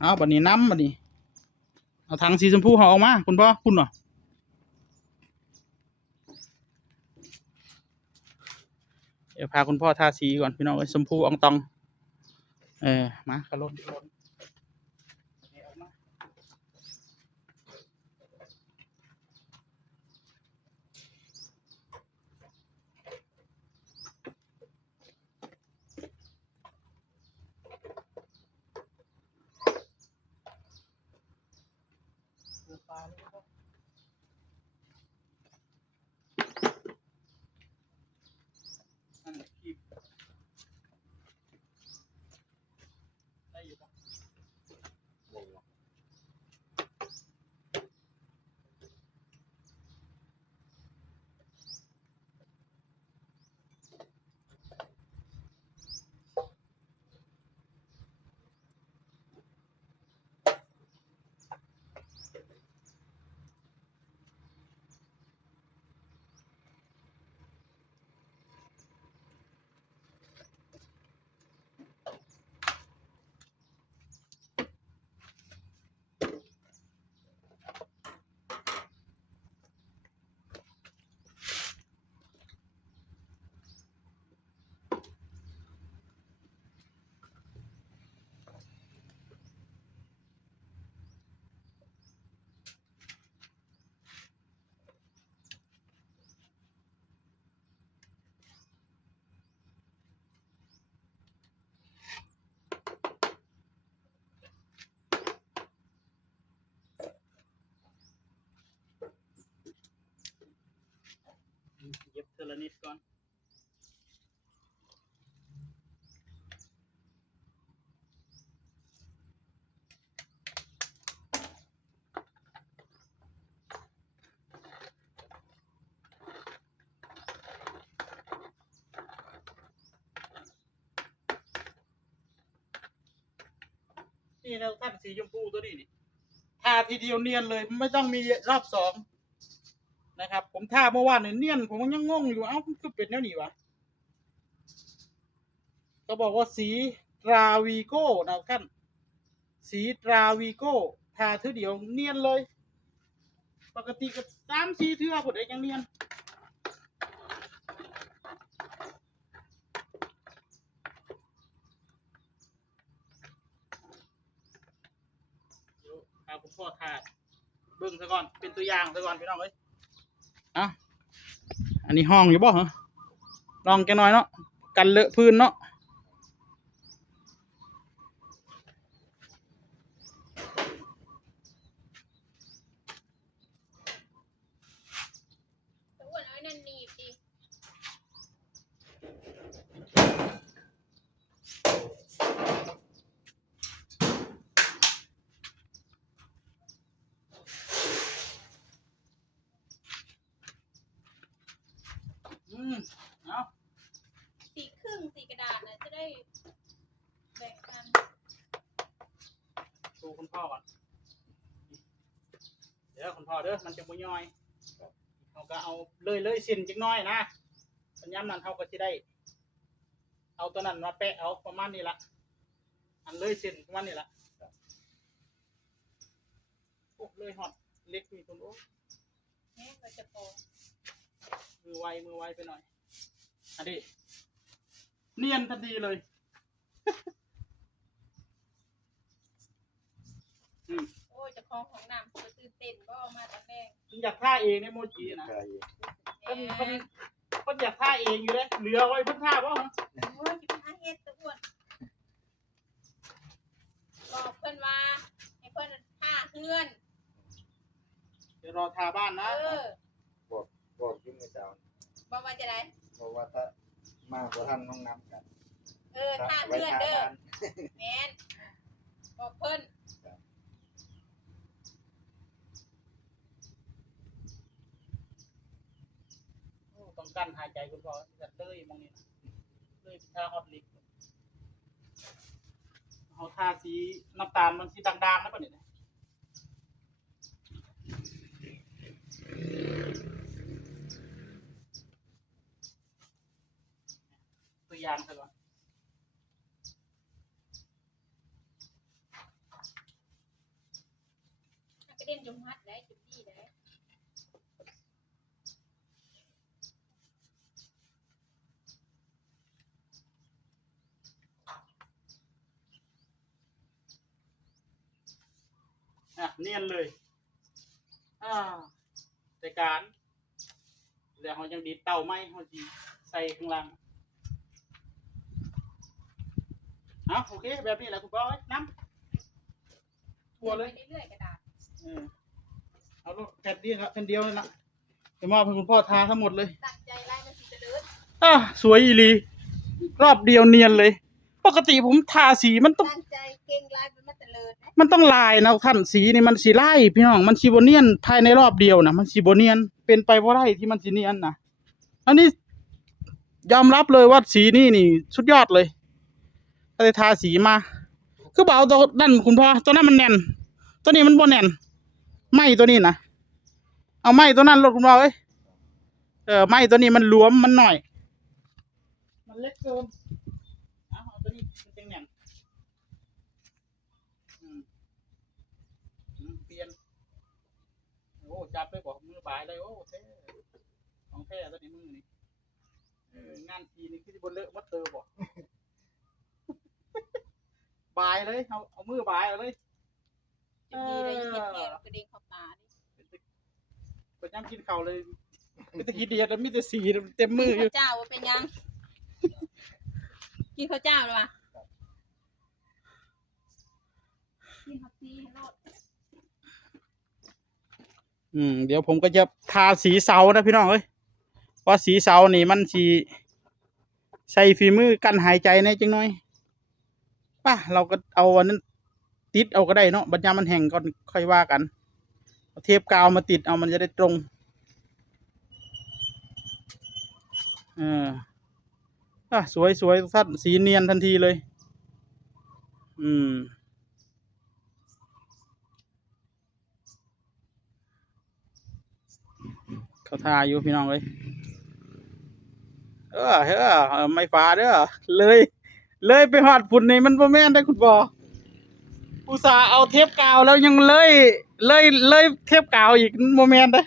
เอาบัดนี้น้ำบัดนี้เอาถังสีชมพูเขาออกมาคุณพ่อคุณเนาะเดี๋ยวพาคุณพ่อทาสีก่อนพี่น้องชมพูอองตองมากระล้นเย็บเทละนิดก่อนนี่เราท่านสีชมพูตัวนี้นี่ทาทีเดียวเนียนเลยไม่ต้องมีรอบสองนะครับผมทาเมื่อวานเนี่ยเนียนผมยังงงอยู่เอ้าคือเป็นแนวนี้วะก็บอกว่าสีตราวีโก้นะท่านสีตราวีโก้ทาทีเดียวเนียนเลยปกติก็3-4 เทื่อผมได้ยังเนียนเอาคุณพ่อทาเบิ่งซะก่อนเป็นตัวอย่างซะก่อนพี่น้องเอ้ยอันนี้ห้องอยู่บ่เหรอลองแกหน่อยเนาะกันเลอะพื้นเนาะเอาสีครึ่งสีกระดาษนะจะได้แบ่งกันดูคุณพ่อก่อนเดี๋ยวคุณพ่อเด้อมันจะบ่ย่อยเราก็เอาเลยเส้นจักน้อยนะสัญญาณนั้นเขาก็จะได้เอาตัวนั้นมาแปะเอาประมาณนี้ละอันเลยเส้นประมาณนี้ละโอ้เลยหอดเล็กมีคนโอ้นี่เราจะโปะมือไวไปหน่อยอันนี้เนียนทันทีเลยโอ้จะคล้องของน้ำจะตื่นเต้นก็มาตอนแรกอยากท่าเองในโมจินะคนอยากท่าเองอยู่เลยเหลือไว้เพิ่งท่าป่ะโอ้ยจะท่าเฮ็ดตะอ้วนบอกเพื่อนว่าให้เพื่อนท่าเฮือนเดี๋ยวรอทาบ้านนะบอกยุ่งกับเจ้าบอกว่าจะได้บอกว่าถ้ามาพอท่านห้องน้ำกันท่าเฮือนเด้อแม่นบอกเพื่อนต้องกั้นหายใจคุณพ่อจะเต้ยมองนี่เลยทาฮอตลิกเขาทาสีน้ำตาลมันสีด่างๆนะป่ะเนี่ยตัวอย่างซะก่อน เด่นจงฮัดได้จุดที่ได้ เนียนเลยแต่การแล้วเขายังดีดเตาไหมเขาจีใส่ข้างล่างโอเคแบบนี้แหละคุณพ่อน้ำทัวเลย เรื่อยๆกระดาษ เอาลูกแผ่นเดียวครับแผ่นเดียวเลยนะจะมอบให้คุณพ่อทาทั้งหมดเลย ตั้งใจไล่มันสิเจริญ สวยอีหลีรอบเดียวเนียนเลย ปกติผมทาสีมันต้อง ตั้งใจเก่งไล่มันเจริญนะ มันต้องลายนะท่านสีนี่มันสีไล่พี่น้องมันสีโบเนียนภายในรอบเดียวนะมันสีโบเนียนเป็นไปเพราะไรที่มันสีเนียนนะอันนี้ยอมรับเลยว่าสีนี่สุดยอดเลยก็เลยทาสีมาคือเบาตัวนั่นคุณพ่อตัวนั้นมันแน่นตัวนี้มันโบแน่นไม้ตัวนี้นะเอาไม้ตัวนั้นลดคุณพ่อไม้ตัวนี้มันหลวมมันหน่อยมันเล็กเกินเอาตัวนี้มันเป็นแน่นเปลี่ยนโอ้จับไปบอกมือบายเลยโอ้เท่ของแท้ตัวนี้มือนี่งานทีนี่คือบนเลอะมัดเตอร์บอก บายเลยเอามือบายเอาเลย จุดที่ได้ยินแก่กระเด้งเข้าตาดิ เป็นย่ำกินเข่าเลยไม่ได้คิดเดียวแต่มีแต่สีเต็มมืออยู่ ข้าวเจ้าว่าเป็นยังกินข้าวเจ้าหรือเปล่ากินข้าวซีให้รอด เดี๋ยวผมก็จะทาสีเสานะพี่น้องว่าสีเสานี่มันสีใส่ฝีมือกันหายใจแน่จังหน่อยป่ะเราก็เอาอันนั้นติดเอาก็ได้เนาะบัญญัติมันแห้งก่อนค่อยว่ากันเอาเทปกาวมาติดเอามันจะได้ตรงสวยทุกท่านสีเนียนทันทีเลยเขาทาอยู่พี่น้องไม่ฟ้าเด้อเลยไปหอดฝุ่นนี่มันบ่แม่นได้คุณบออุตส่าห์เอาเทปกาวแล้วยังเลยเทปกาวอีกโมเมนต์นะ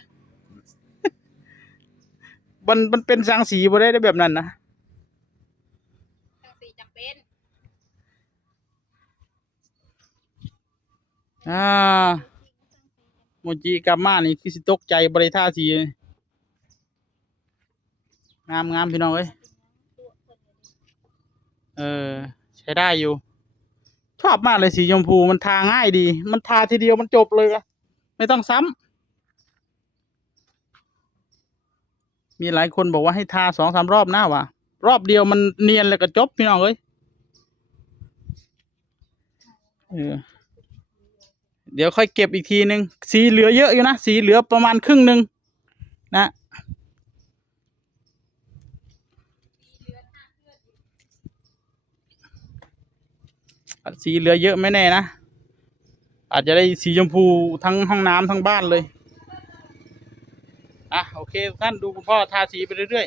มันเป็นสังสีบ่ได้แบบนั้นนะสังสีจำเป็นโมจิกาม่านี่คือสิตกใจบริท่าสีงามพี่น้องใช้ได้อยู่ชอบมากเลยสีชมพูมันทาง่ายดีมันทาทีเดียวมันจบเลยไม่ต้องซ้ำมีหลายคนบอกว่าให้ทา2-3 รอบนะว่ะรอบเดียวมันเนียนเลยก็จบพี่น้องเดี๋ยวค่อยเก็บอีกทีนึงสีเหลือเยอะอยู่นะสีเหลือประมาณครึ่งนึงนะสีเหลือเยอะไม่แน่นะอาจจะได้สีชมพูทั้งห้องน้ำทั้งบ้านเลยโอเคท่านดูคุณพ่อทาสีไปเรื่อย